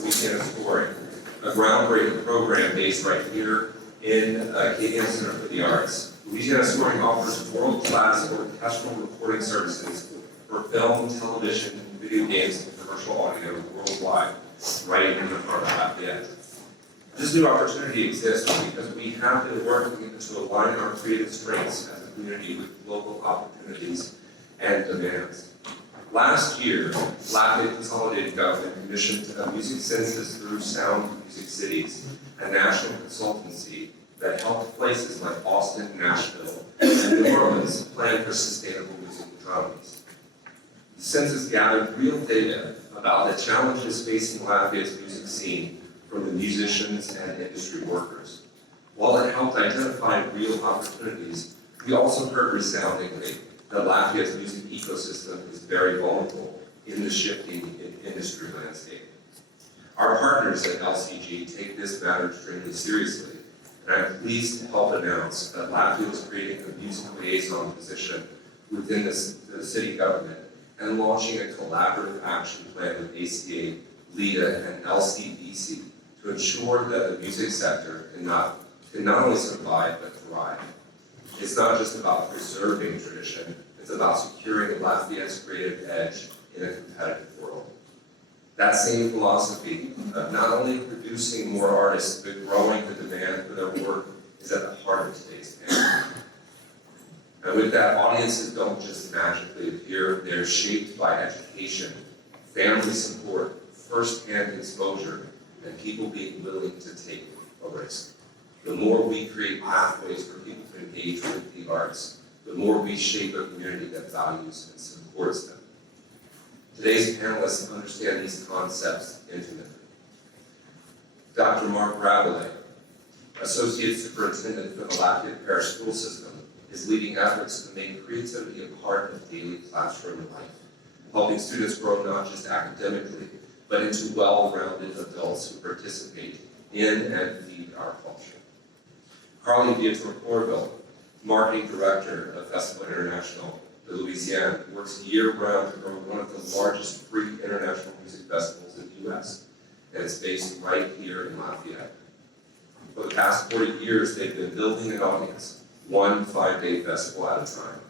Louisiana Scoring, a groundbreaking program based right here in Acadiana Center for the Arts. Louisiana Scoring offers world-class orchestral recording services for film, television, video games, and commercial audio worldwide, right in the heart of Lafayette. This new opportunity exists because we have been working to align our creative strengths as a community with local opportunities and demands. Last year, Lafayette Consolidated Government commissioned a music census through Sound Music Cities, a national consultancy that helped places like Austin, Nashville, and New Orleans plan for sustainable music economies. The census gathered real data about the challenges facing Lafayette's music scene from the musicians and industry workers. While it helped identify real opportunities, we also heard resoundingly that Lafayette's music ecosystem is very vulnerable in the shifting industry landscape. Our partners at LCG take this matter extremely seriously, and I'm pleased to help announce that Lafayette is creating a music liaison position within the city government and launching a collaborative action plan with ACA, Leigha, and LCBC to ensure that the music sector can not only survive but thrive. It's not just about preserving tradition, it's about securing Lafayette's creative edge in a competitive world. That same philosophy of not only producing more artists, but growing the demand for their work is at the heart of today's panel. And with that, audiences don't just magically appear, they're shaped by education, family support, first-hand exposure, and people being willing to take a risk. The more we create pathways for people to engage with the arts, the more we shape a community that values and supports them. Today's panelists understand these concepts intimately. Dr. Mark Rabalais, Associate Superintendent for the Lafayette Parish School System, is leading efforts to make creativity a part of daily classroom life, helping students grow not just academically, but into well-rounded adults who participate in and feed our culture. Carly Viator Corville, Marketing Director of Festival International de Louisiana, works year-round to grow one of the largest free international music festivals in the U.S., and it's based right here in Lafayette. For the past 40 years, they've been building an audience, one 5-day festival at a time.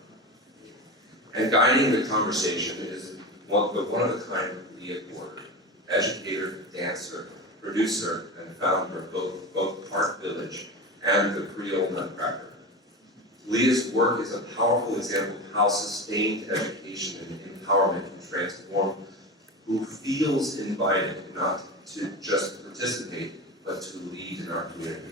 And guiding the conversation is one of a kind Leigha T, educator, dancer, producer, and founder of both Park Village and the Creole Nutcracker. Leigha's work is a powerful example of how sustained education and empowerment can transform who feels invited not to just participate, but to lead in our community.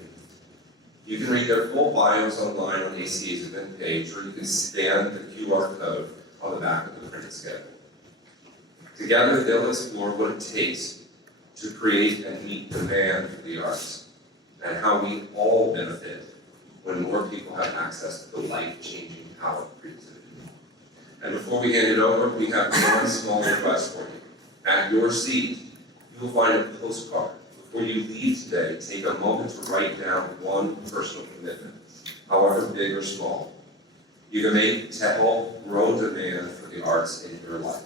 You can read their full bios online on ACA's event page, or you can scan the QR code on the back of the printed schedule. Together, they'll explore what it takes to create and meet demand for the arts, and how we all benefit when more people have access to the life-changing power of creativity. And before we hand it over, we have one small request for you. At your seat, you will find a postcard. Before you leave today, take a moment to write down one personal commitment, however big or small, you can make to help grow demand for the arts in your life,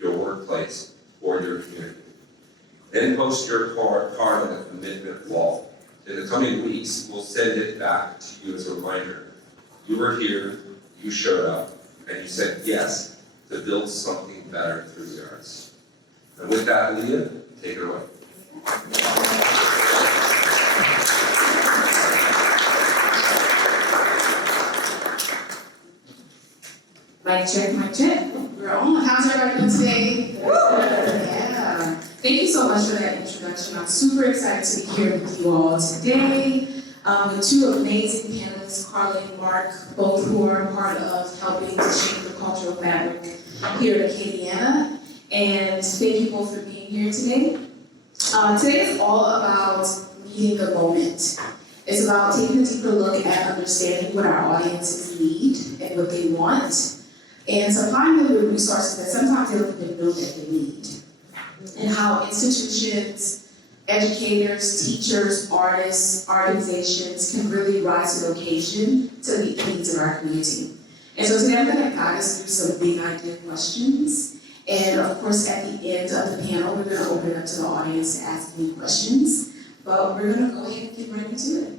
your workplace, or your community. Then post your card on the commitment wall. In the coming weeks, we'll send it back to you as a reminder. You were here, you showed up, and you said yes to build something better through the arts. And with that, Leigha, take it away. Mic check. We're on. How's everybody doing today? Yeah. Thank you so much for that introduction. I'm super excited to be here with you all today. The two amazing panelists, Carly and Mark, both who are part of helping to shape the cultural fabric here at Acadiana. And thank you both for being here today. Today is all about meeting the moment. It's about taking a deeper look at understanding what our audiences need and what they want, and supplying them with resources that sometimes they don't even know that they need. And how institutions, educators, teachers, artists, organizations can really rise to the occasion to meet the needs of our community. And so today I'm going to guide us through some big idea questions And of course, at the end of the panel, we're gonna open it up to the audience to ask any questions, but we're gonna go ahead and get right into it.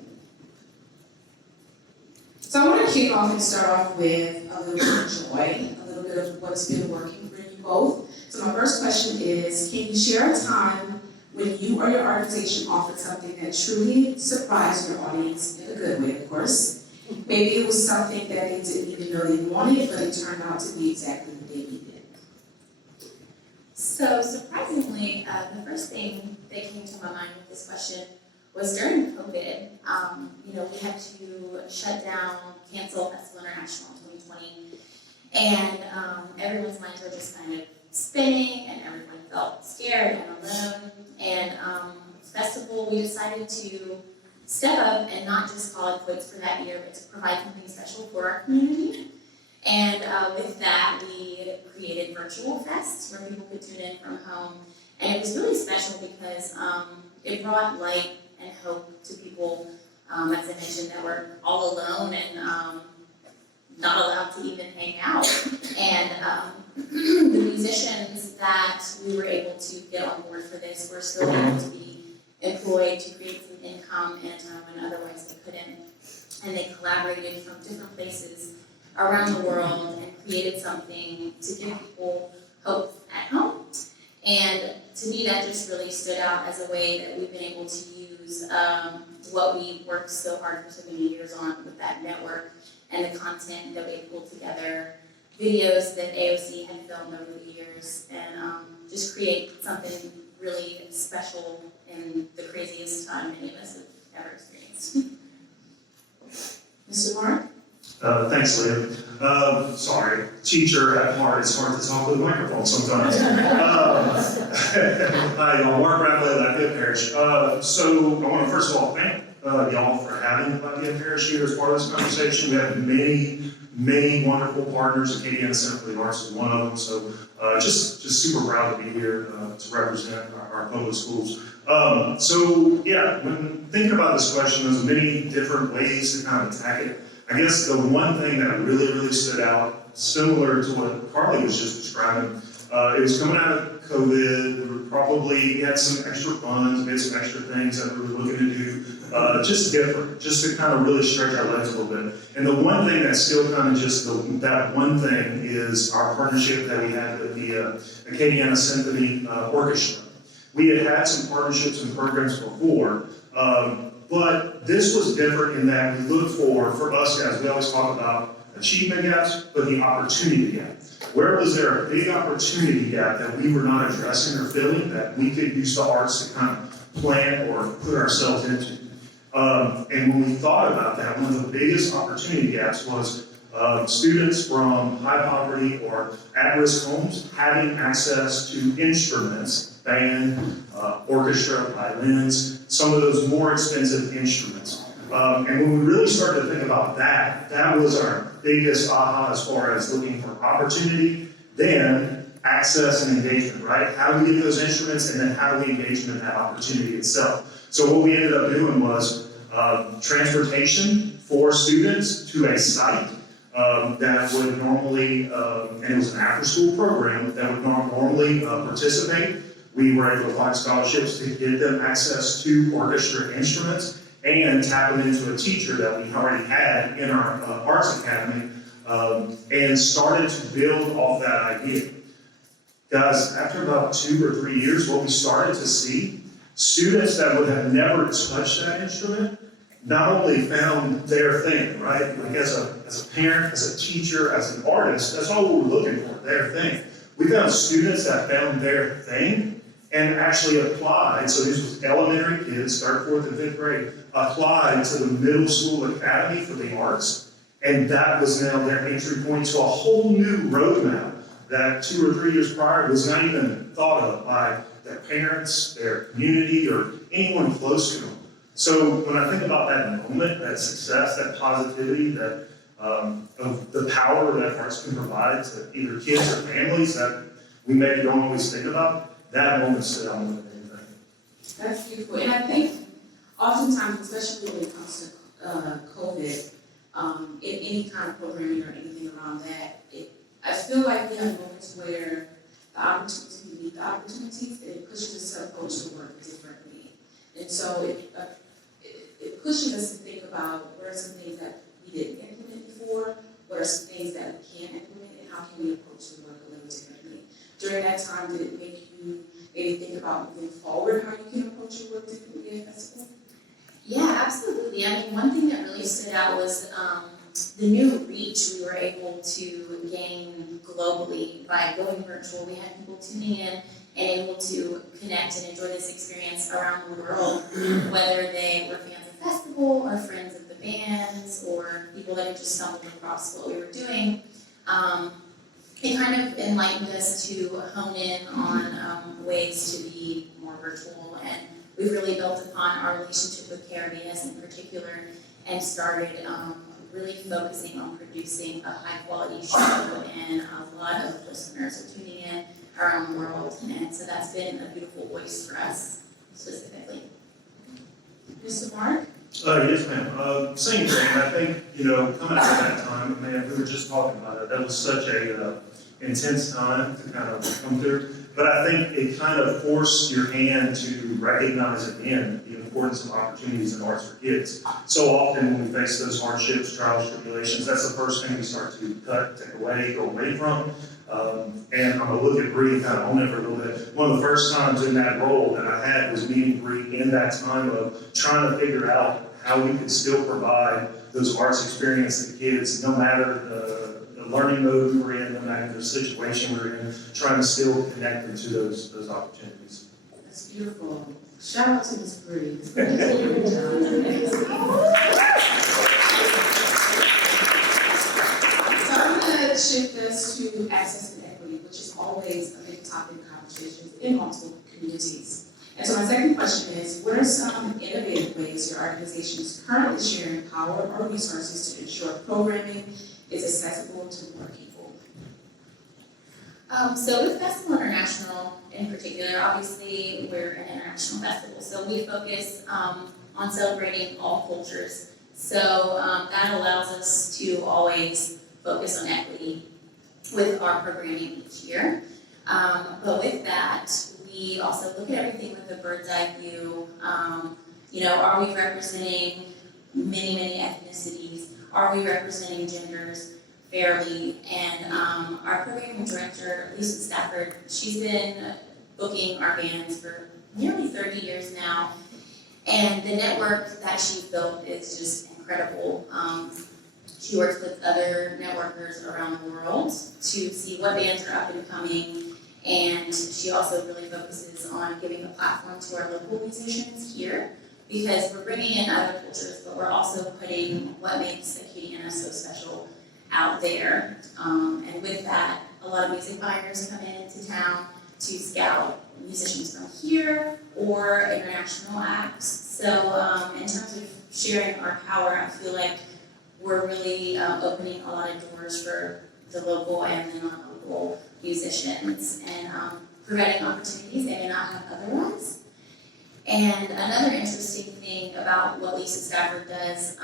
So I want to kick off and start off with a little bit of joy, a little bit of what's been working for you both. So my first question is, can you share a time when you or your organization offered something that truly surprised your audience, in a good way, of course? Maybe it was something that they didn't even know they wanted, but it turned out to be exactly what they needed. So surprisingly, the first thing that came to my mind with this question was during COVID. We had to shut down, cancel Festival International in 2020, and everyone's minds were just kind of spinning, and everyone felt scared and alone. And Festival, we decided to step up and not just call it quits for that year, but to provide something special for our community. And with that, we created virtual fests where people could tune in from home. And it was really special because it brought light and hope to people, as I mentioned, that were all alone and not allowed to even hang out. And the musicians that we were able to get on board for this were still able to be employed to create some income in a time when otherwise they couldn't. And they collaborated from different places around the world and created something to give people hope at home. And to me, that just really stood out as a way that we've been able to use what we worked so hard for so many years on with that network and the content that we pulled together, videos that AOC had filmed over the years, and just create something really special in the craziest time any of us have ever experienced. Mr. Mark? Thanks, Leigha. Sorry, teacher at heart, it's hard to talk with a microphone sometimes. Hi, y'all, Mark Rabalais, Leigha Parish. So I want to first of all thank y'all for having Leigha Parish here as part of this conversation. We have many wonderful partners. Acadiana Center for the Arts is one of them. So just super proud to be here to represent our public schools. So yeah, when thinking about this question, there's many different ways to kind of attack it. I guess the one thing that really stood out, similar to what Carly was just describing, it was coming out of COVID. We had some extra funds, we had some extra things that we were looking to do, just different, just to kind of really stretch our legs a little bit. And the one thing that's still kind of just that one thing is our partnership that we had with the Acadiana Symphony Orchestra. We had some partnerships and programs before, but this was different in that we looked for us guys, we always talk about achievement gaps, but the opportunity gap. Where was there a big opportunity gap that we were not addressing or filling that we could use the arts to kind of plan or put ourselves into? And when we thought about that, one of the biggest opportunity gaps was students from high poverty or at-risk homes having access to instruments, band, orchestra, violins, some of those more expensive instruments. And when we really started to think about that, that was our biggest aha as far as looking for opportunity, then access and engagement, right? How do we get those instruments, and then how do we engage them in that opportunity itself? So what we ended up doing was transportation for students to a site that would normally, and it was an after-school program that would normally participate. We were able to find scholarships to get them access to orchestra instruments and tap them into a teacher that we already had in our Arts Academy, and started to build off that idea. Guys, after about 2 or 3 years, what we started to see, students that would have never touched that instrument not only found their thing, right? Like as a parent, as a teacher, as an artist, that's all we were looking for, their thing. We found students that found their thing and actually applied, so this was elementary kids, 3rd, 4th, and 5th grade, applied to the middle school academy for the arts, and that was now their entry point to a whole new roadmap that 2 or 3 years prior was not even thought of by their parents, their community, or anyone close to them. So when I think about that moment, that success, that positivity, that of the power that arts can provide to either kids or families that we maybe don't always think about, that moment stood out more than anything. That's beautiful. And I think oftentimes, especially when it comes to COVID, in any kind of programming or anything around that, I feel like we have moments where the opportunities, we meet the opportunities, and it pushes us to approach the work differently. And so it pushes us to think about what are some things that we didn't implement before, what are some things that we can implement, and how can we approach the work a little differently. During that time, did it make you maybe think about moving forward, how you can approach your work differently at festival? Yeah, absolutely. I mean, one thing that really stood out was the new reach we were able to gain globally by going virtual. We had people tuning in and able to connect and enjoy this experience around the world, whether they were fans of the festival or friends of the bands or people that had just stumbled across what we were doing. It kind of enlightened us to hone in on ways to be more virtual, and we've really built upon our relationship with KRBS in particular and started really focusing on producing a high quality show, and a lot of listeners are tuning in around the world, and so that's been a beautiful voice for us specifically. Mr. Mark? Yes, ma'am. Same thing. I think, coming out of that time, man, we were just talking about it. That was such a intense time to kind of come through. But I think it kind of forced your hand to recognize again the importance of opportunities in arts for kids. So often when we face those hardships, trials, tribulations, that's the first thing we start to cut, take away, go away from. And I'm going to look at Bree kind of on it for a little bit. One of the first times in that role that I had was meeting Bree in that time of trying to figure out how we could still provide those arts experiences to the kids, no matter the learning mode we were in, no matter the situation we were in, trying to still connect them to those opportunities. That's beautiful. Shout out to Ms. Bree. So I'm going to shift us to access and equity, which is always a big topic of conversations in multiple communities. And so my second question is, what are some innovative ways your organization is currently sharing power or resources to ensure programming is accessible to more people? So with Festival International in particular, obviously we're an international festival, so we focus on celebrating all cultures. So that allows us to always focus on equity with our programming each year. But with that, we also look at everything with a bird's eye view. Are we representing many ethnicities? Are we representing genders fairly? And our programming director, Leigha Stafford, she's been booking our bands for nearly 30 years now. And the network that she built is just incredible. She works with other networkers around the world to see what bands are up and coming. And she also really focuses on giving a platform to our local musicians here, because we're bringing in other cultures, but we're also putting what makes Acadiana so special out there. And with that, a lot of music buyers come into town to scout musicians from here or international acts. So in terms of sharing our power, I feel like we're really opening a lot of doors for the local and the non-local musicians and providing opportunities they may not have otherwise. And another interesting thing about what Leigha Stafford does,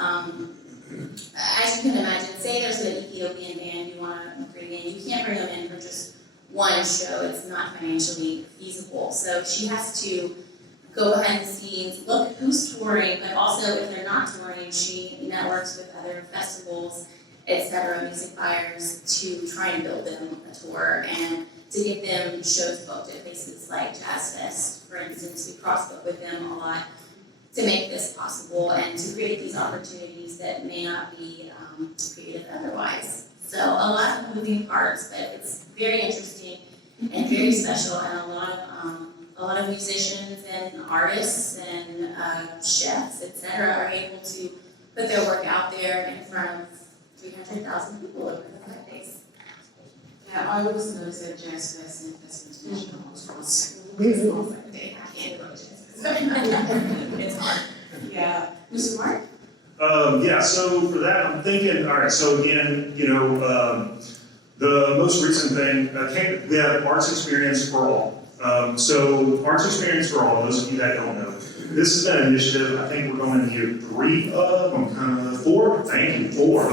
as you can imagine, say there's an Ethiopian band you want to bring in, you can't bring them in for just one show, it's not financially feasible. So she has to go behind the scenes, look who's touring, but also if they're not touring, she networks with other festivals, etc., music buyers to try and build them a tour and to get them shows booked at places like Jazz Fest, for instance. We cross-book with them a lot to make this possible and to create these opportunities that may not be created otherwise. So a lot of moving parts, but it's very interesting and very special, and a lot of musicians and artists and chefs, etc., are able to put their work out there in front of 300,000 people over the 5 days. Yeah, I always notice that Jazz Fest and Festival International almost on Saturday. I can't go to Jazz Fest. It's hard. Yeah. Mr. Mark? So for that, I'm thinking, all right, so again, the most recent thing, we have Arts Experience for All. So Arts Experience for All, those of you that don't know, this has been an initiative I think we're going into year 3 of, I'm kind of 4, thank you, 4.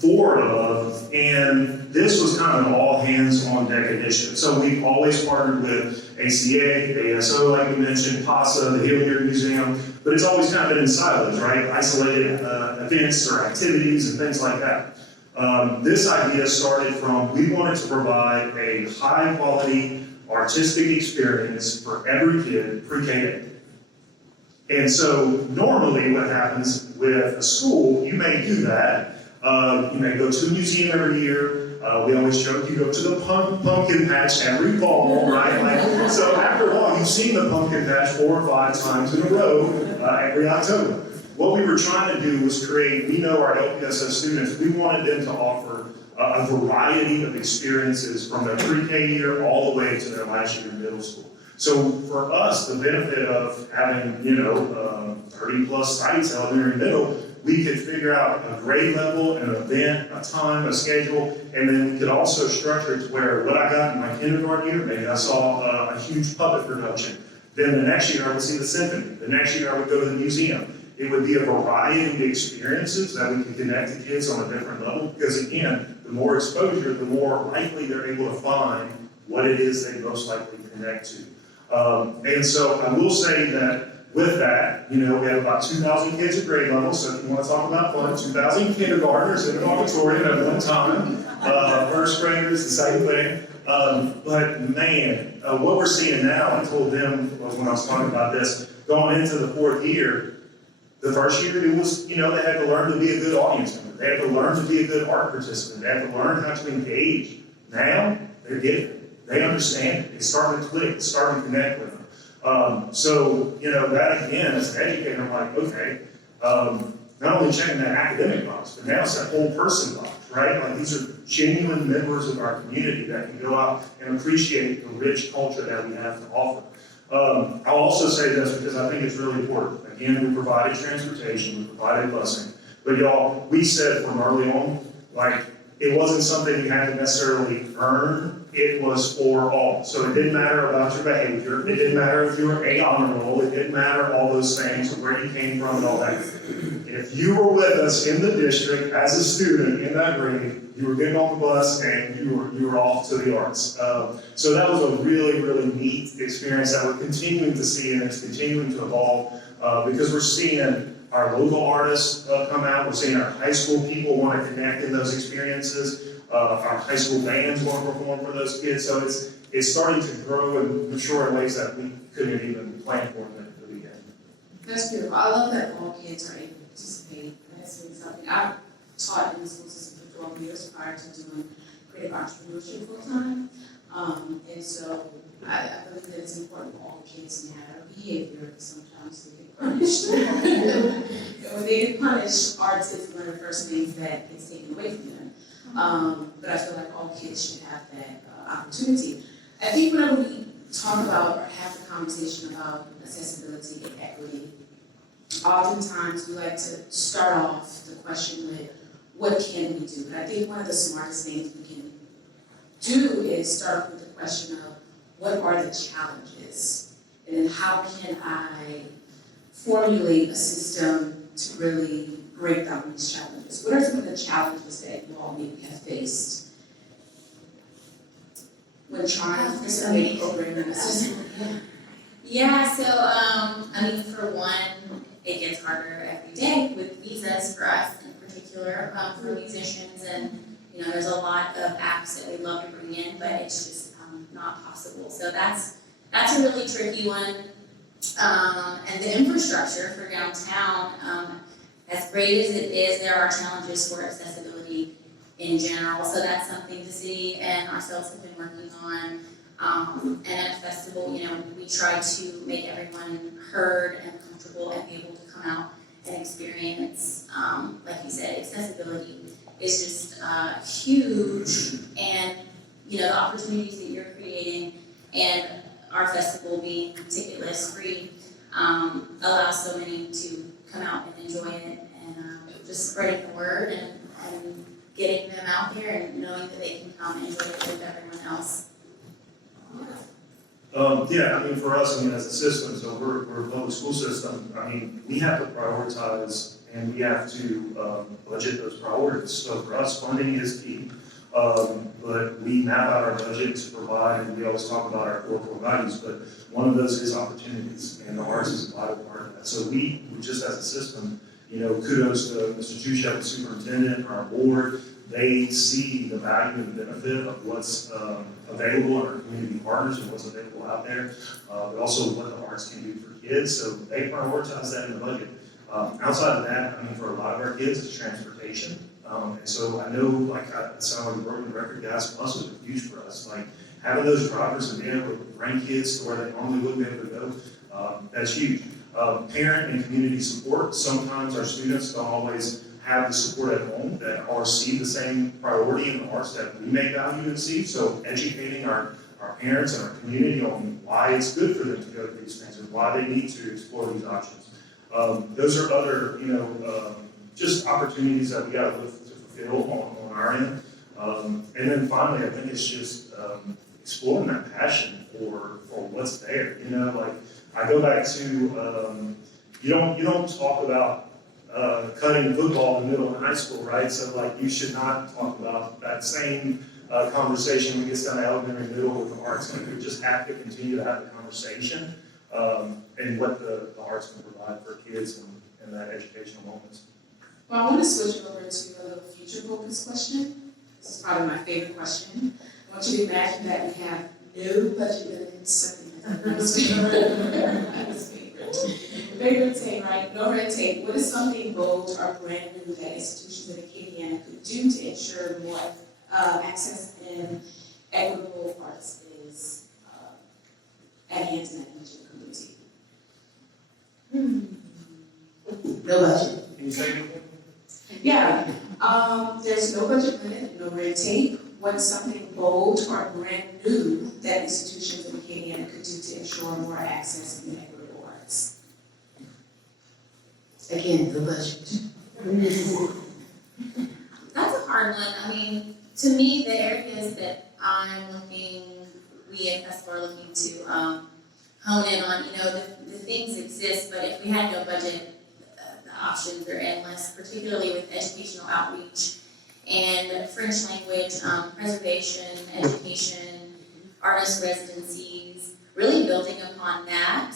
forward of, and this was kind of an all hands on deck initiative. So we've always partnered with ACA, ASO, like we mentioned, PASA, the Hilliard Museum, but it's always kind of been in silos, right? Isolated events or activities and things like that. This idea started from, we wanted to provide a high quality artistic experience for every kid pre-K. And so normally what happens with a school, you may do that. You may go to a museum every year. We always joke, you go to the pumpkin patch every fall, right? Like, so after a while, you've seen the pumpkin patch 4 or 5 times in a row every October. What we were trying to do was create, we know our LPSO students, we wanted them to offer a variety of experiences from their pre-K year all the way to their last year in middle school. So for us, the benefit of having, 30 plus sites, elementary and middle, we could figure out a grade level, an event, a time, a schedule, and then we could also structure it to where what I got in my kindergarten year, maybe I saw a huge puppet production. Then the next year I would see the symphony. The next year I would go to the museum. It would be a variety of experiences that we could connect to kids on a different level, because again, the more exposure, the more likely they're able to find what it is they most likely connect to. And so I will say that with that, we have about 2,000 kids at grade level, so if you want to talk about fun, 2,000 kindergartners in an auditorium at one time. First graders, the same thing. But man, what we're seeing now, I told them when I was talking about this, going into the 4th year, the first year it was, they had to learn to be a good audience member. They had to learn to be a good art participant. They had to learn how to engage. Now, they're getting it. They understand it. It's starting to click. It's starting to connect with them. So, that again, as an educator, I'm like, okay, not only checking that academic box, but now it's that whole person box, right? Like these are genuine members of our community that can go out and appreciate the rich culture that we have to offer. I'll also say this because I think it's really important. Again, we provided transportation, we provided busing, but y'all, we said from early on, like, it wasn't something you had to necessarily earn, it was for all. So it didn't matter about your behavior, it didn't matter if you were A honor roll, it didn't matter all those things, where you came from and all that. If you were with us in the district as a student in that grade, you were getting on the bus and you were off to the arts. So that was a really, really neat experience that we're continuing to see, and it's continuing to evolve because we're seeing our local artists come out, we're seeing our high school people want to connect in those experiences, our high school bands want to perform for those kids, so it's starting to grow and mature in ways that we couldn't even plan for in the beginning. That's beautiful. I love that all kids are able to participate. That's really something. I've taught in the school system for 12 years prior to doing creative entrepreneurship full time. And so I believe that it's important for all kids to have behavior. Sometimes they get punished. And when they get punished, arts is one of the first things that gets taken away from them. But I feel like all kids should have that opportunity. I think whenever we talk about or have the conversation about accessibility and equity, oftentimes we like to start off the question with, what can we do? But I think one of the smartest things we can do is start with the question of, what are the challenges? And then how can I formulate a system to really break down these challenges? What are some of the challenges that you all maybe have faced when trying to facilitate programming a system? Yeah, so, for one, it gets harder every day with visas for us in particular, for musicians, and, there's a lot of apps that we love to bring in, but it's just not possible. So that's a really tricky one. And the infrastructure for downtown, as great as it is, there are challenges for accessibility in general. So that's something the city and ourselves have been working on. And at a festival, we try to make everyone heard and comfortable and be able to come out and experience, like you said, accessibility is just huge. And, the opportunities that you're creating and our festival being ticketless free allows so many to come out and enjoy it, and just spreading the word and getting them out there and knowing that they can come and enjoy it with everyone else. For us, as a system, so we're a public school system, we have to prioritize and we have to budget those priorities. So for us, funding is key. But we map out our budget to provide, and we always talk about our core values, but one of those is opportunities, and the arts is a vital part of that. So we just as a system, kudos to Mr. Tuchek, the superintendent, our board, they see the value and benefit of what's available in our community partners and what's available out there, but also what the arts can do for kids, so they prioritize that in the budget. Outside of that, I mean, for a lot of our kids, it's transportation. And so I know, like, it sounds like a broken record, guys, buses are huge for us. Like, having those drivers and being able to bring kids to where they normally wouldn't be able to go, that's huge. Parent and community support. Sometimes our students don't always have the support at home that or see the same priority in the arts that we may value and see. So educating our parents and our community on why it's good for them to go to these things and why they need to explore these options. Those are other, just opportunities that we got to look to fulfill on our end. And then finally, I think it's just exploring that passion for what's there. Like I go back to you don't talk about cutting football in middle and high school, right? So like you should not talk about that same conversation when it gets down to elementary, middle with the arts. Like we just have to continue to have the conversation and what the arts can provide for kids and that educational moments. Well, I want to switch over to a little future-focused question. This is probably my favorite question. I want you to imagine that we have no budget limits. Favorite tape, right? No red tape. What is something bold or brand new that institutions in Acadiana could do to ensure more access and equitable arts is advanced in that community? No budget. Can you say anything? Yeah, there's no budget limit, no red tape. What is something bold or brand new that institutions in Acadiana could do to ensure more access and equitable arts? Again, the budget. That's a hard one. I mean, to me, the areas that we at Festival are looking to hone in on, the things exist, but if we had no budget, the options are endless, particularly with educational outreach and French language, preservation, education, artist residencies, really building upon that.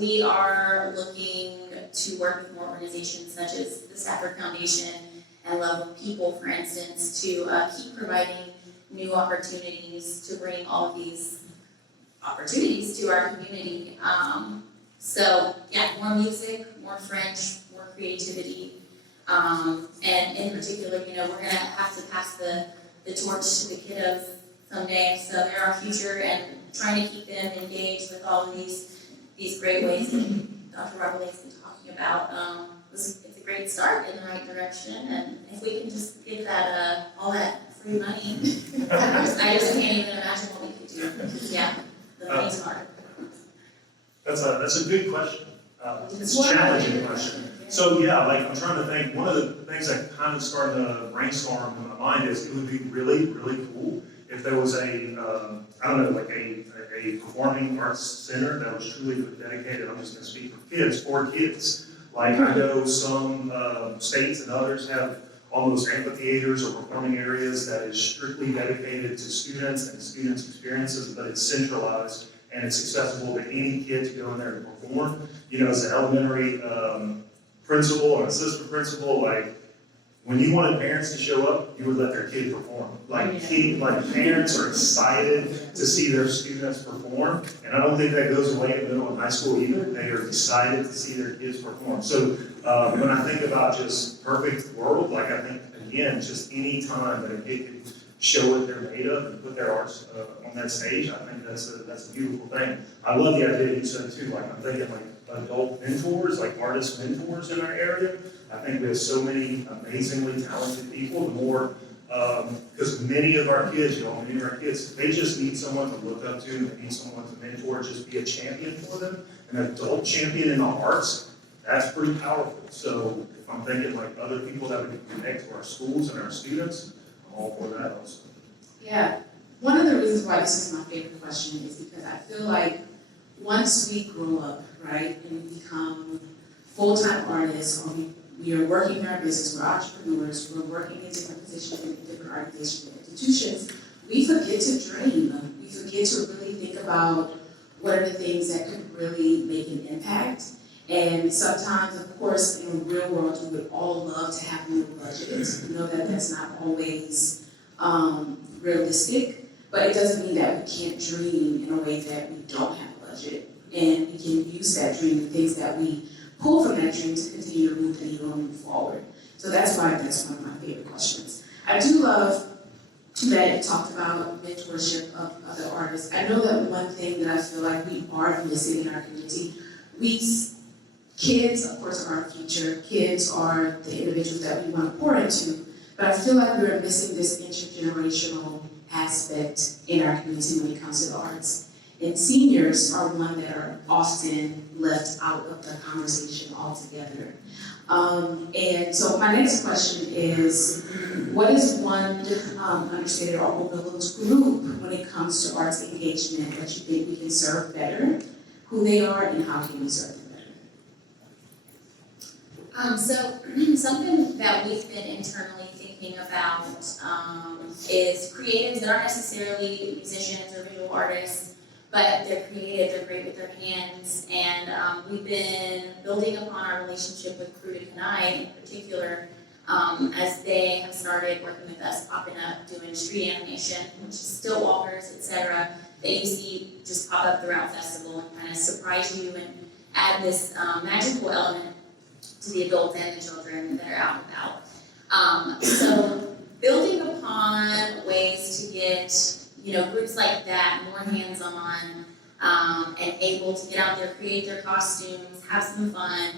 We are looking to work with more organizations such as the Stafford Foundation and Love of People, for instance, to keep providing new opportunities to bring all of these opportunities to our community. So yeah, more music, more French, more creativity, and in particular, we're gonna have to pass the torch to the kiddos someday. So they're our future, and trying to keep them engaged with all of these great ways that Dr. Rabalais has been talking about. It's a great start in the right direction, and if we can just get that all that free money, I just can't even imagine what we could do. Yeah, the money's hard. That's a good question. It's a challenging question. So yeah, like I'm trying to think, one of the things that kind of started to brainstorm in my mind is it would be really, really cool if there was a performing arts center that was truly dedicated, I'm just gonna speak for kids. Like I know some states and others have almost amphitheaters or performing areas that is strictly dedicated to students and students' experiences, but it's centralized and it's accessible to any kid to go in there and perform. As an elementary principal and assistant principal, like when you wanted parents to show up, you would let their kid perform. Parents are excited to see their students perform, and I don't think that goes away in middle and high school either. They are excited to see their kids perform. So when I think about just perfect world, I think again, just any time that a kid can show what they're made of and put their arts on that stage, I think that's a beautiful thing. I love the idea you said too. I'm thinking adult mentors, artist mentors in our area. I think we have so many amazingly talented people. The more, because many of our kids, they just need someone to look up to. They need someone to mentor, just be a champion for them. An adult champion in the arts, that's pretty powerful. So if I'm thinking other people that we can connect to our schools and our students, I'm all for that also. Yeah, one of the reasons why this is my favorite question is because I feel like once we grow up, right, and we become full-time artists, or we are working in our business, we're entrepreneurs, we're working in different positions in different organizations and institutions, we forget to dream. We forget to really think about what are the things that could really make an impact. And sometimes, of course, in the real world, we would all love to have more budgets. We know that that's not always realistic, but it doesn't mean that we can't dream in a way that we don't have a budget. And we can use that dream, the things that we pull from that dream to continue to move the needle and move forward. So that's why that's one of my favorite questions. I do love that it talked about mentorship of other artists. I know that one thing that I feel like we are missing in our community, kids, of course, are our future. Kids are the individuals that we want to pour into, but I feel like we're missing this intergenerational aspect in our community when it comes to the arts. And seniors are one that are often left out of the conversation altogether. And so my next question is, what is one understated or overlooked group when it comes to arts engagement that you think we can serve better, who they are, and how can we serve them better? So something that we've been internally thinking about is creatives that aren't necessarily musicians or visual artists, but they're creative, they're great with their hands, and we've been building upon our relationship with Crew to Kanai in particular, as they have started working with us, popping up, doing street animation, which is still walkers, etc., that you see just pop up throughout festival and kind of surprise you and add this magical element to the adults and the children that are out and about. So building upon ways to get groups like that more hands-on and able to get out there, create their costumes, have some fun,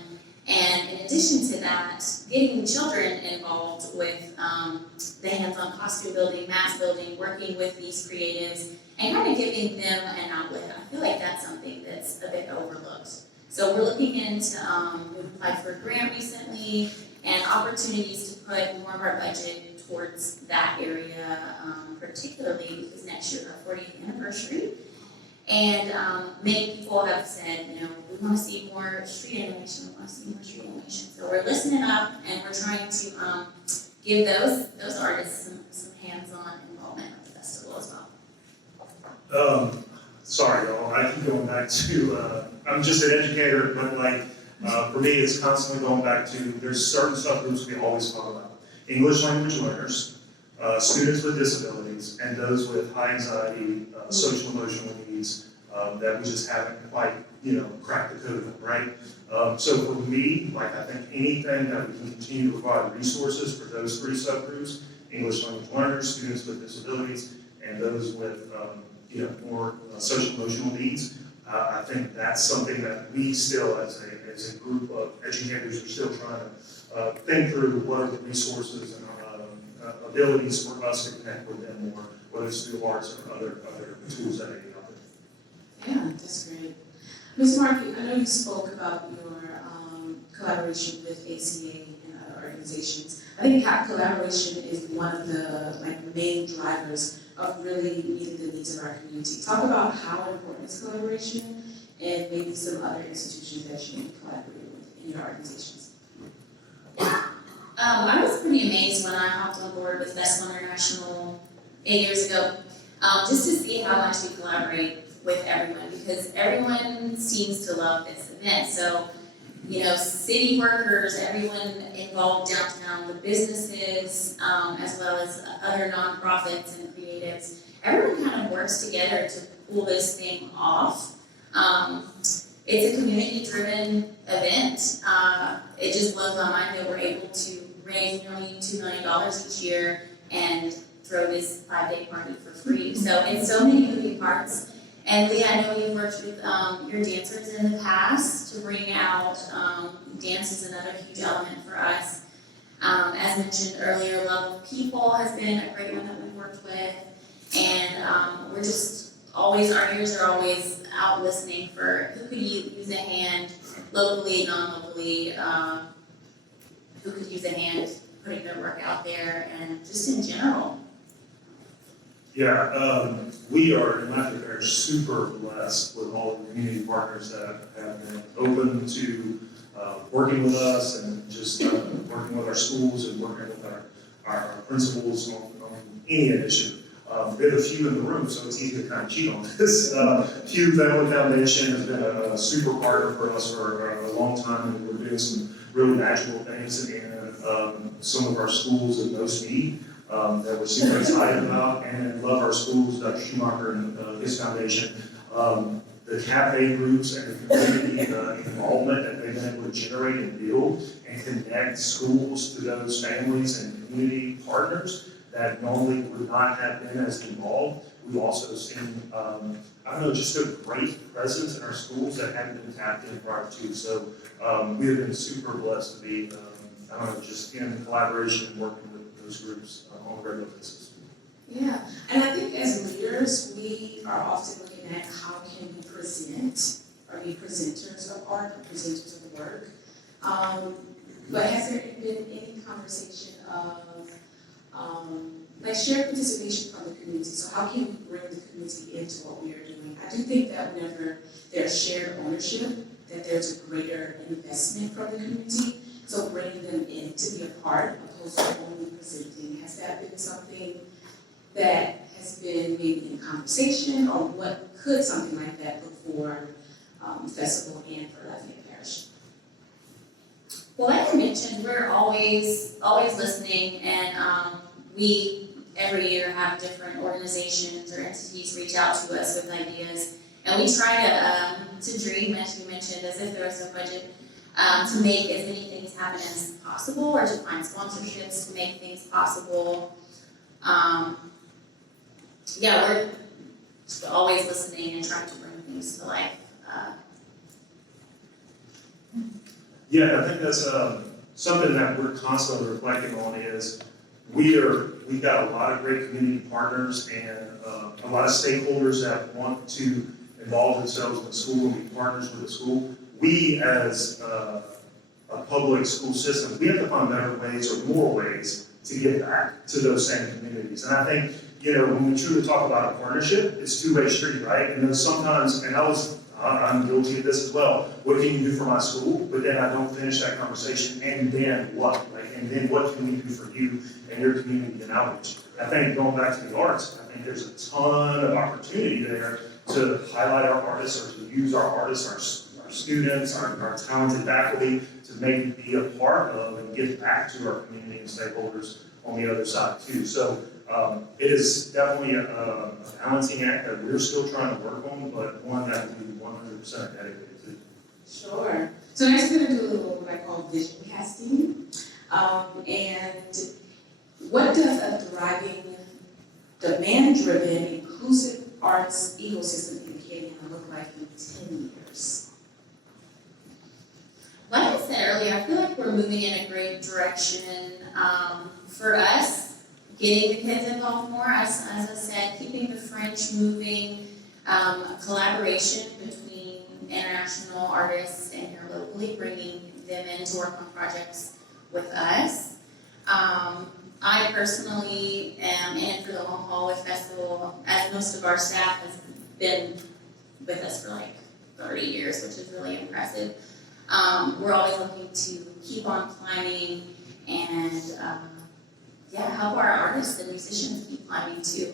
and in addition to that, getting the children involved with the hands-on costume building, mask building, working with these creatives, and kind of giving them an outlet. I feel like that's something that's a bit overlooked. So we're looking into, we've applied for a grant recently, and opportunities to put more of our budget towards that area, particularly because next year is our 40th anniversary. And many people have said, we want to see more street animation, So we're listening up, and we're trying to give those artists some hands-on involvement at the festival as well. Sorry, y'all, I keep going back to, I'm just an educator, but for me, it's constantly going back to, there's certain subgroups we always talk about. English language learners, students with disabilities, and those with high anxiety, social emotional needs that we just haven't quite, cracked the code on, right? So for me, I think anything that we can continue to provide resources for those three subgroups, English language learners, students with disabilities, and those with, more social emotional needs, I think that's something that we still, as a group of educators, are still trying to think through what are the resources and abilities for us to connect with them more, whether it's through arts or other tools that are out there. Yeah, that's great. Ms. Markey, I know you spoke about your collaboration with ACA and other organizations. I think collaboration is one of the main drivers of really meeting the needs of our community. Talk about how important is collaboration and maybe some other institutions that you collaborate with in your organizations. I was pretty amazed when I hopped on board with Festival International 8 years ago, just to see how much we collaborate with everyone, because everyone seems to love this event. So, city workers, everyone involved downtown, the businesses, as well as other nonprofits and creatives, everyone kind of works together to pull this thing off. It's a community-driven event. It just blows my mind that we're able to raise nearly $2 million each year and throw this 5-day party for free. So it's so many moving parts. And Leigha, I know you've worked with your dancers in the past to bring out dance is another huge element for us. As mentioned earlier, Love of People has been a great one that we've worked with. And we're just always, our ears are always out listening for who could use a hand locally, non-locally, who could use a hand putting their work out there, and just in general. Yeah, we are in Latin Parish super blessed with all the community partners that have been open to working with us and just working with our schools and working with our principals on any initiative. We have a few in the room, so it's easy to kind of cheat on this. Pew Family Foundation has been a super partner for us for a long time, and we're doing some really magical things in some of our schools in most need that we're super excited about, and love our schools, Dr. Schumacher and his foundation. The cafe groups and the community involvement that they've been able to generate and build and connect schools to those families and community partners that normally would not have been as involved. We've also seen, just a great presence in our schools that hadn't been tapped in prior to. So we have been super blessed to be, just in collaboration and working with those groups on a regular basis. Yeah, and I think as leaders, we are often looking at how can we present, are we presenters of art, or presenters of the work? But has there been any conversation of shared participation from the community? So how can we bring the community into what we are doing? I do think that whenever there's shared ownership, that there's a greater investment from the community. So bringing them in to be a part opposed to only presenting, has that been something that has been maybe in conversation, or what could something like that look for festival and for Lafayette Parish? Well, like I mentioned, we're always listening, and we every year have different organizations or entities reach out to us with ideas, and we try to dream, as you mentioned, as if there was no budget, to make as many things happen as possible, or to find sponsorships to make things possible. We're always listening and trying to bring things to life. Yeah, I think that's something that we're constantly reflecting on is we've got a lot of great community partners and a lot of stakeholders that want to involve themselves in the school and be partners with the school. We as a public school system, we have to find better ways or more ways to get back to those same communities. And I think, when we truly talk about a partnership, it's a two-way street, right? And then sometimes, and I'm guilty of this as well. What can you do for my school? But then I don't finish that conversation. And then what? And then what can we do for you and your community and outreach? I think going back to the arts, I think there's a ton of opportunity there to highlight our artists or to use our artists, our students, our talented faculty to maybe be a part of and give back to our community and stakeholders on the other side too. So it is definitely a balancing act that we're still trying to work on, but one that we 100% dedicated to. Sure. So next we're going to do a little what I call vision casting. And what does a thriving, demand-driven, inclusive arts ecosystem in Acadiana look like in 10 years? Like I said earlier, I feel like we're moving in a great direction. For us, getting the kids involved more, as I said, keeping the French moving, collaboration between international artists and here locally, bringing them in to work on projects with us. I personally am in it for the long haul with Festival, as most of our staff has been with us for like 30 years, which is really impressive. We're always looking to keep on climbing and help our artists and musicians keep climbing too.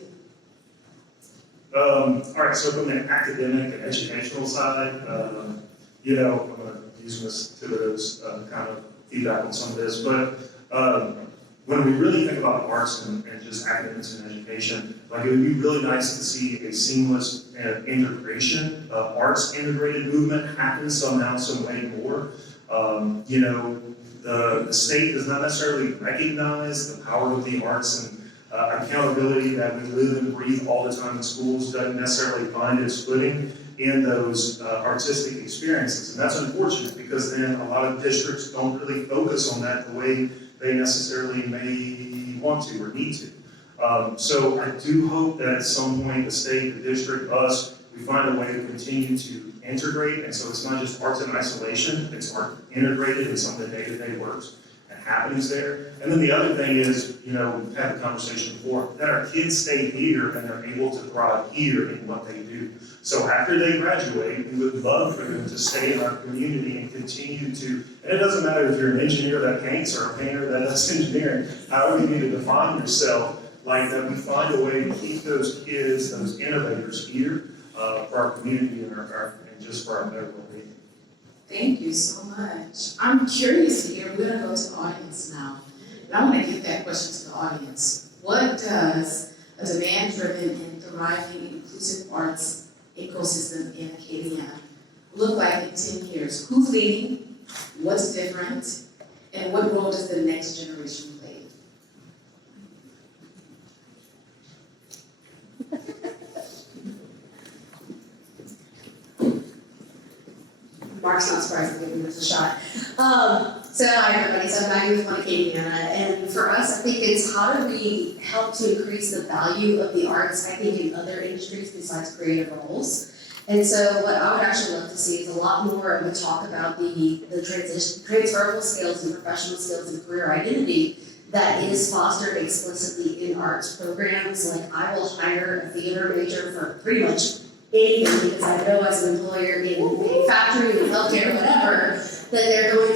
All right, so from the academic and educational side, I'm going to use Ms. Thibodeau's kind of feedback on some of this, but when we really think about arts and just academics and education, like it would be really nice to see a seamless integration, arts integrated movement happen somehow, some way more. The state does not necessarily recognize the power of the arts and accountability that we live and breathe all the time in schools doesn't necessarily find its footing in those artistic experiences. And that's unfortunate because then a lot of districts don't really focus on that the way they necessarily may want to or need to. So I do hope that at some point the state, the district, us, we find a way to continue to integrate. And so it's not just arts in isolation, it's art integrated in some of the day-to-day works. And happenings there. And then the other thing is, you know, we've had the conversation before, that our kids stay here and they're able to thrive here in what they do. So after they graduate, we would love for them to stay in our community and continue to, and it doesn't matter if you're an engineer that paints or a painter that does engineering, however you need to define yourself, like that we find a way to keep those kids, those innovators here for our community and and just for our better well-being. Thank you so much. I'm curious here, we're gonna go to the audience now. And I wanna give that question to the audience. What does a demand-driven and thriving inclusive arts ecosystem in Acadiana look like in 10 years? Who's leading? What's different? And what role does the next generation play? Mark's not surprised to give me this a shot. So hi everybody, so I'm Maggie with Acadiana, and for us, I think it's how do we help to increase the value of the arts, I think, in other industries besides creative roles. And so what I would actually love to see is a lot more of a talk about the transferable skills and professional skills and career identity that is fostered explicitly in arts programs. Like I will hire a theater major for pretty much anything because I know as an employer in manufacturing, in healthcare, whatever, that they're going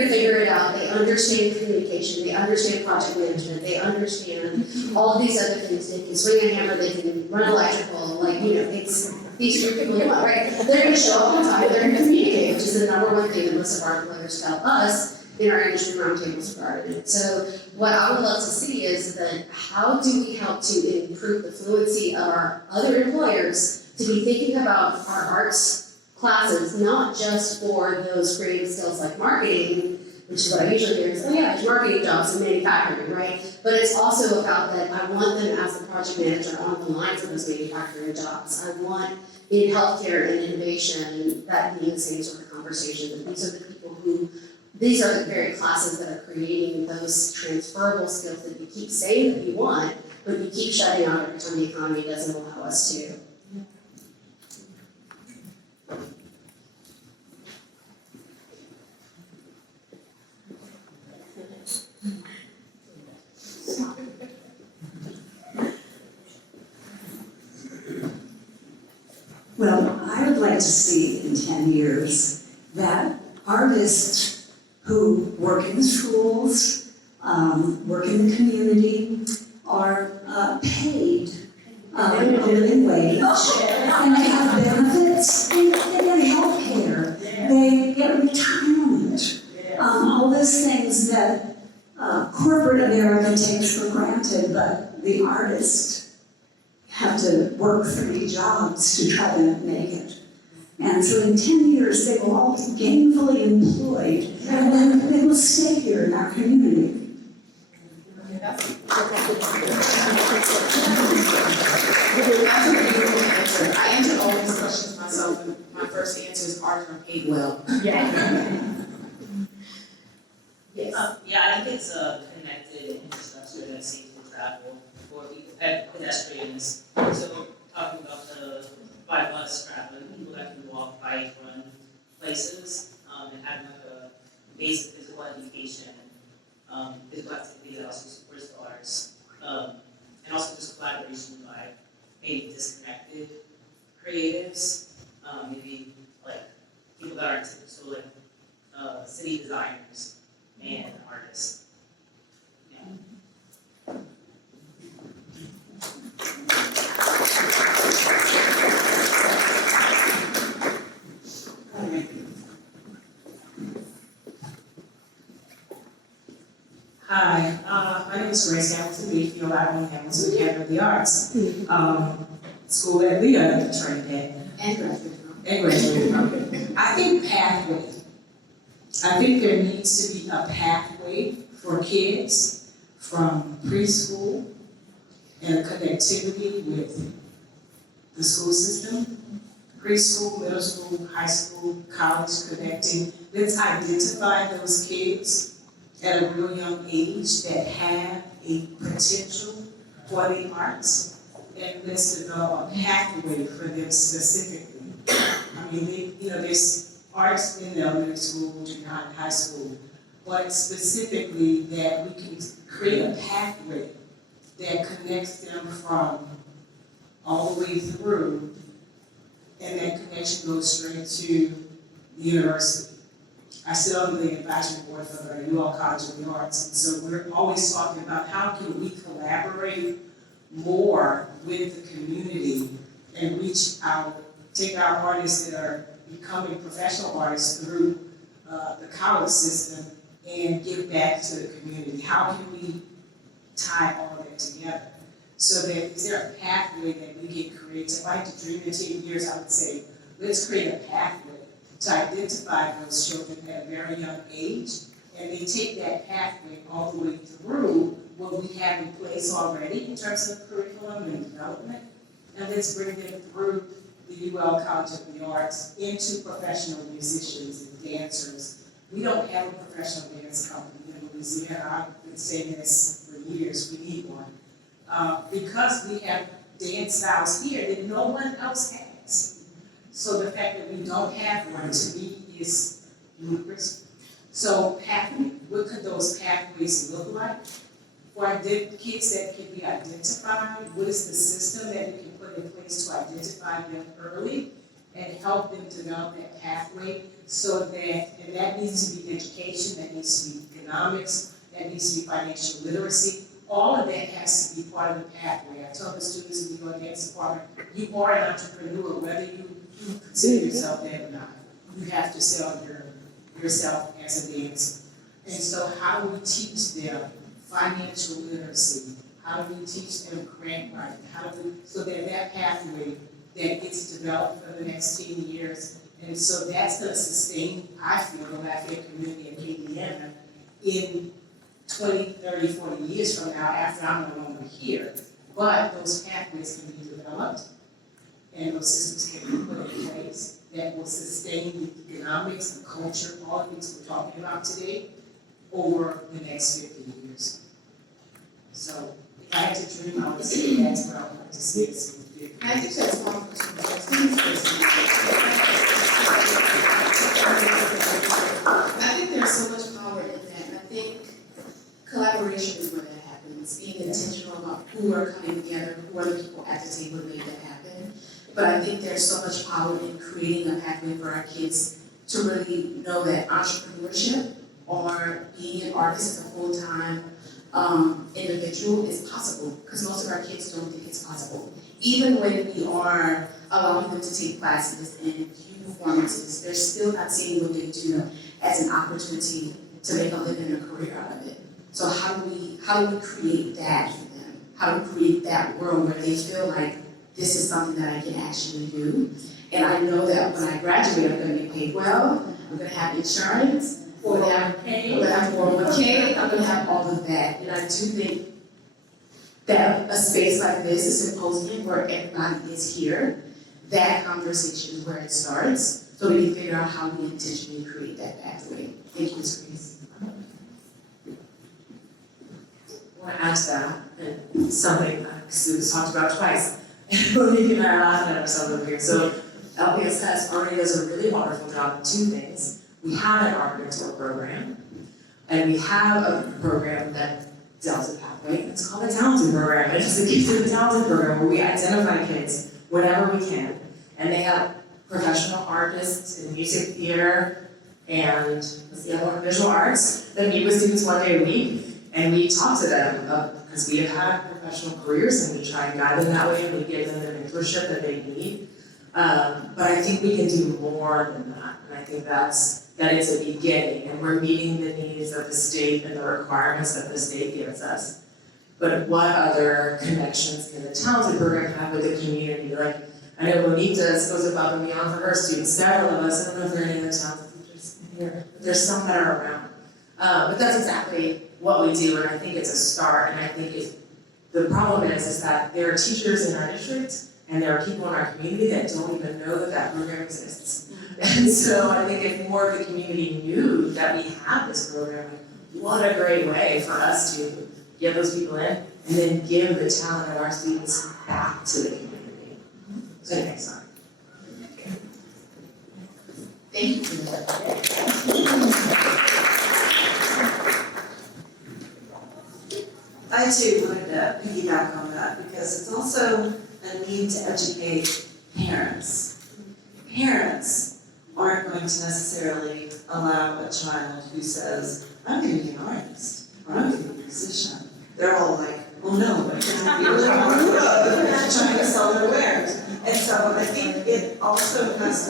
to figure it out. They understand communication, they understand project management, they understand all of these other things. They can swing a hammer, they can run electrical, like, you know, it's these are people you want, right? They're gonna show up on time, they're gonna communicate, which is the number one thing that most of our employers tell us in our industry roundtables regarding it. So what I would love to see is that how do we help to improve the fluency of our other employers to be thinking about our arts classes, not just for those creative skills like marketing, which is what I usually hear is, oh yeah, there's marketing jobs in manufacturing, right? But it's also about that I want them as the project manager on the line for those manufacturing jobs. I want in healthcare and innovation that being the same sort of conversation, that these are the people who, these are the very classes that are creating those transferable skills that you keep saying that you want, but you keep shutting out every time the economy doesn't allow us to. Well, I would like to see in 10 years that artists who work in the schools, work in the community, are paid a living wage, and they have benefits, and they get health care, they get retirement, all those things that corporate America takes for granted, but the artists have to work 3 jobs to try to make it. And so in 10 years, they will all be gainfully employed, and then they will stay here in our community. That's a beautiful answer. I answered all these questions myself, and my first answer is artists are paid well. Yes. Yeah, I think it's a connected infrastructure that's safe for travel for pedestrians. So talking about the by bus traveling, people that can walk, bike, run places, and having like a basic physical education, physical activity that also supports the arts, and also just collaboration by maybe disconnected creatives, maybe like people that aren't typical, like city designers and artists. Yeah. Hi, my name is Grace Hamilton Beefield. I own Hamilton Academy of the Arts. School at Leigha trained at. And graduate program. And graduated from. I think pathway. I think there needs to be a pathway for kids from preschool and a connectivity with the school system. Preschool, middle school, high school, college, connecting. Let's identify those kids at a real young age that have a potential for the arts, and let's develop a pathway for them specifically. I mean, there's arts in the elementary school, junior high, and high school, but specifically that we can create a pathway that connects them from all the way through, and that connection goes straight to the university. I sit on the advisory board for the UL College of the Arts, and so we're always talking about how can we collaborate more with the community and reach out, take our artists that are becoming professional artists through the college system and give back to the community. How can we tie all of that together? So that, is there a pathway that we can create? If I had to dream in 10 years, I would say, let's create a pathway to identify those children at a very young age, and they take that pathway all the way through what we have in place already in terms of curriculum and development, and let's bring them through the UL College of the Arts into professional musicians and dancers. We don't have a professional dance company in Louisiana. I've been saying this for years, we need one. Because we have dance styles here that no one else has. So the fact that we don't have one, to me, is ludicrous. So pathway, what could those pathways look like? For kids that can be identified, what is the system that we can put in place to identify them early and help them develop that pathway so that, and that needs to be education, that needs to be economics, that needs to be financial literacy. All of that has to be part of the pathway. I tell the students in the UL Dance Department, you are an entrepreneur, whether you consider yourself that or not. You have to sell yourself as a dancer. And so how do we teach them financial literacy? How do we teach them grant writing? How do we, so that pathway that gets developed for the next 10 years. And so that's going to sustain, I feel, the Lafayette community in Indiana in 20, 30, 40 years from now, after I'm no longer here. But those pathways can be developed and those systems can be put in place that will sustain the economics, the culture, all the things we're talking about today over the next 50 years. So if I had to dream, I would say that's what I would like to see us in 50 years. I think that's one question. I think there's so much power in that, and I think collaboration is where that happens, being intentional about who are coming together, who are the people at the table to make that happen. But I think there's so much power in creating a pathway for our kids to really know that entrepreneurship or being an artist as a full-time individual is possible, because most of our kids don't think it's possible. Even when we are allowing them to take classes and view performances, they're still not seeing what they do as an opportunity to make a living and a career out of it. So how do we create that for them? How do we create that world where they feel like this is something that I can actually do? And I know that when I graduate, I'm gonna get paid well, I'm gonna have insurance, I'm gonna have 401k, I'm gonna have all of that. And I do think that a space like this, a symposium where everybody is here, that conversation is where it starts, so we can figure out how we intentionally create that pathway. Thank you, Ms. Grace. I want to add to that, and something Sue was talked about twice. Monique and I are laughing at ourselves over here. So LPSS already does a really wonderful job of two things. We have an art mentor program, and we have a program that deals with pathway. It's called the Talented Program. It's the Gifted Talented Program, where we identify kids whenever we can, and they have professional artists in music, theater, and what's the other one, visual arts, that meet with students one day a week, and we talk to them because we have had professional careers, and we try and guide them that way, and we give them the mentorship that they need. But I think we can do more than that, and I think that it's a beginning, and we're meeting the needs of the state and the requirements that the state gives us. But what other connections can the Talented Program have with the community? Like, I know Monique goes above and beyond for her students. Several of us, I don't know if there are any other talented teachers in here, but there's some that are around. But that's exactly what we do, and I think it's a start. And I think the problem is that there are teachers in our district, and there are people in our community that don't even know that that program exists. And so I think if more of the community knew that we have this program, what a great way for us to get those people in and then give the talent of our students back to the community. So anyway, sorry. Thank you for that. too wanted to piggyback on that because it's also a need to educate parents. Parents aren't going to necessarily allow a child who says, I'm gonna be an artist, or I'm gonna be a musician. They're all like, oh no, you're living on the road, trying to sell their wares. And so I think it also has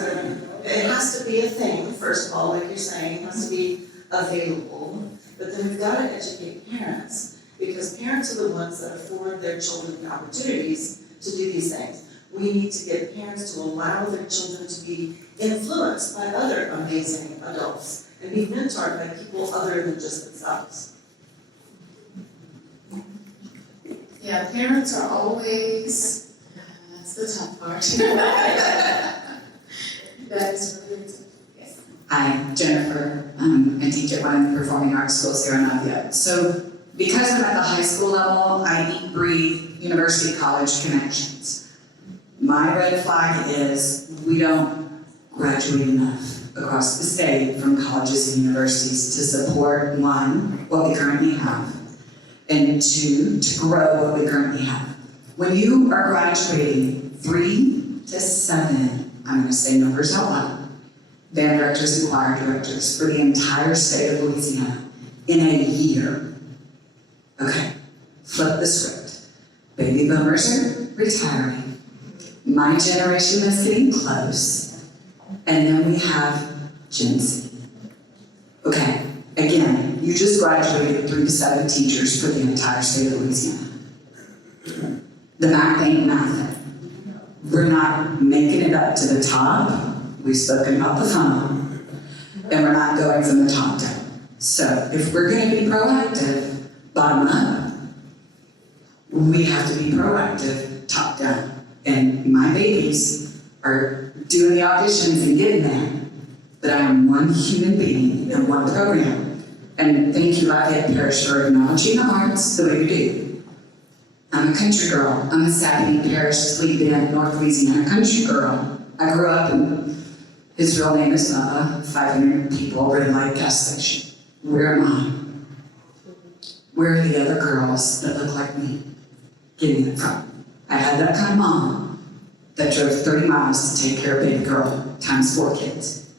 to be a thing, first of all, like you're saying, it has to be available. But then we've got to educate parents, because parents are the ones that afford their children the opportunities to do these things. We need to get parents to allow their children to be influenced by other amazing adults and be mentored by people other than just themselves. Yeah, parents are always, that's the tough part. That is really tough, yes. Hi, Jennifer. I teach at one of the performing arts schools here in Lafayette. So because I'm at the high school level, I eat, breathe, university, college connections. My red flag is we don't graduate enough across the state from colleges and universities to support, one, what we currently have, and two, to grow what we currently have. When you are graduating 3 to 7, I'm gonna say numbers out loud, band directors and choir directors for the entire state of Louisiana in a year. Okay, flip the script. Baby boomers are retiring. My generation is getting close. And then we have Gen Z. Okay, again, you just graduated 3 to 7 teachers for the entire state of Louisiana. The math ain't mathing. We're not making it up to the top. We've spoken about the funnel. And we're not going from the top down. So if we're gonna be proactive, bottom up, we have to be proactive, top down. And my babies are doing the auditions and getting there. But I am one human being in one program. And thank you, Lafayette Parish, for acknowledging the arts the way you do. I'm a country girl. I'm a Sabine Parish, Sleep Band, North Louisiana country girl. I grew up in, his real name is SotA, 500 people, red light gas station. Where am I? Where are the other girls that look like me getting it from? I had that kind of mom that drove 30 miles to take care of baby girl times 4 kids.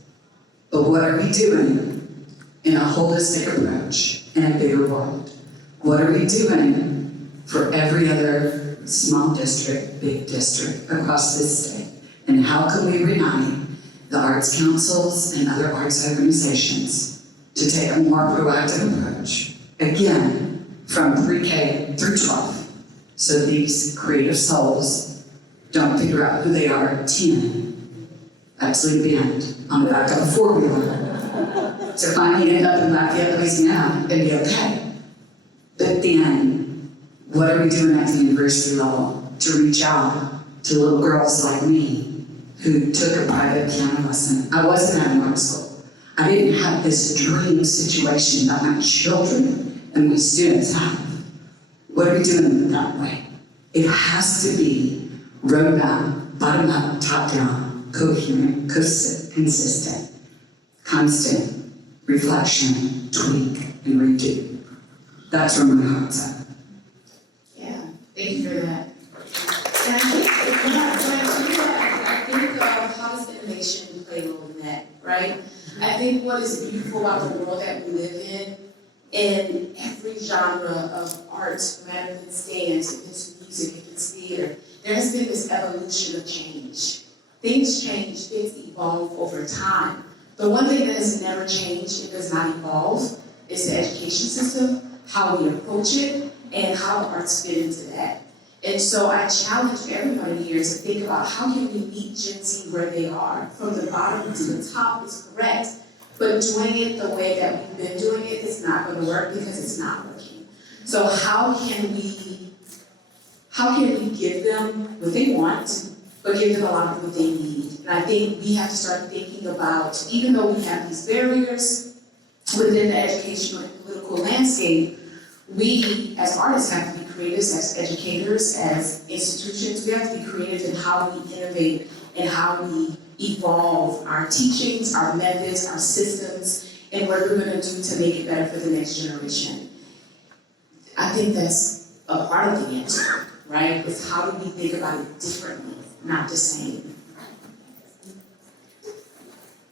But what are we doing in a holistic approach in a bigger world? What are we doing for every other small district, big district across this state? And how can we unite the arts councils and other arts organizations to take a more proactive approach? Again, from pre-K through 12, so these creative souls don't figure out who they are at 10 at Sleep Band on the back of a 4-wheeler to finally end up in Lafayette, Louisiana and be okay. But then, what are we doing at the university level to reach out to little girls like me who took a private piano lesson? I wasn't at an art school. I didn't have this dream situation that my children and my students have. What are we doing that way? It has to be roadmap, bottom up, top down, coherent, consistent, constant reflection, tweak, and redo. That's where my heart's at. Yeah, thank you for that. And I think, when I do that, I think of how does innovation play a role in that, right? I think what is beautiful about the world that we live in every genre of art, no matter if it's dance, if it's music, if it's theater, there has been this evolution of change. Things change, things evolve over time. The one thing that has never changed and does not evolve is the education system, how we approach it, and how the arts fit into that. And so I challenge everybody here to think about how can we meet Gen Z where they are. From the bottom to the top is correct, but doing it the way that we've been doing it is not going to work because it's not working. So how can we give them what they want, but give them a lot of what they need? And I think we have to start thinking about, even though we have these barriers within the educational and political landscape, we as artists have to be creative, as educators, as institutions. We have to be creative in how we innovate and how we evolve our teachings, our methods, our systems, and what we're going to do to make it better for the next generation. I think that's a part of the answer, right? Is how do we think about it differently, not the same?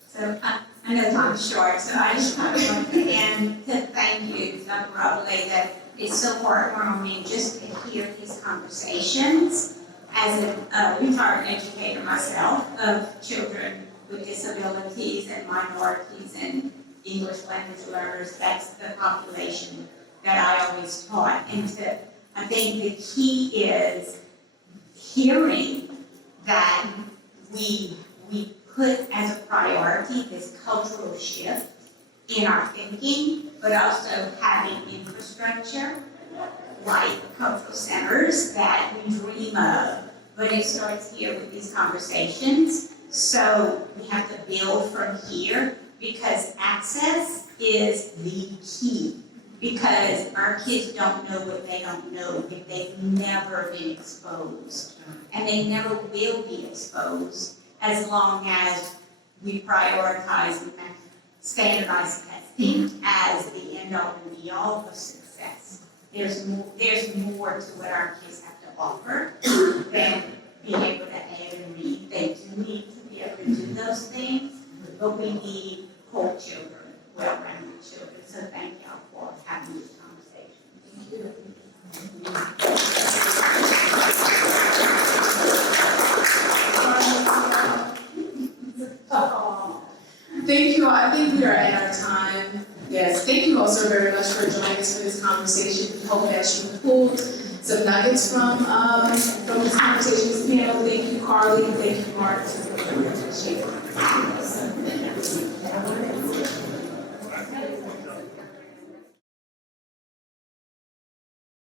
So I know time's short, so I just want to again to thank you, Dr. Rabalais, that it's so heartwarming just to hear these conversations. As a retired educator myself of children with disabilities and minorities and English language learners, that's the population that I always taught. And I think the key is hearing that we put as a priority this cultural shift in our thinking, but also having infrastructure like cultural centers that we dream of. But it starts here with these conversations. So we have to build from here because access is the key. Because our kids don't know what they don't know if they've never been exposed. And they never will be exposed as long as we prioritize standardized testing as the end all and be all of success. There's more to what our kids have to offer than being able to add and read. They do need to be able to do those things, but we need whole children, well-rounded children. So thank y'all for having this conversation. Thank you all. I think we are at our time. Yes, thank you all so very much for joining us for this conversation. We hope that you pulled some nuggets from this conversation, this panel. Thank you, Carly. Thank you, Mark. Appreciate it.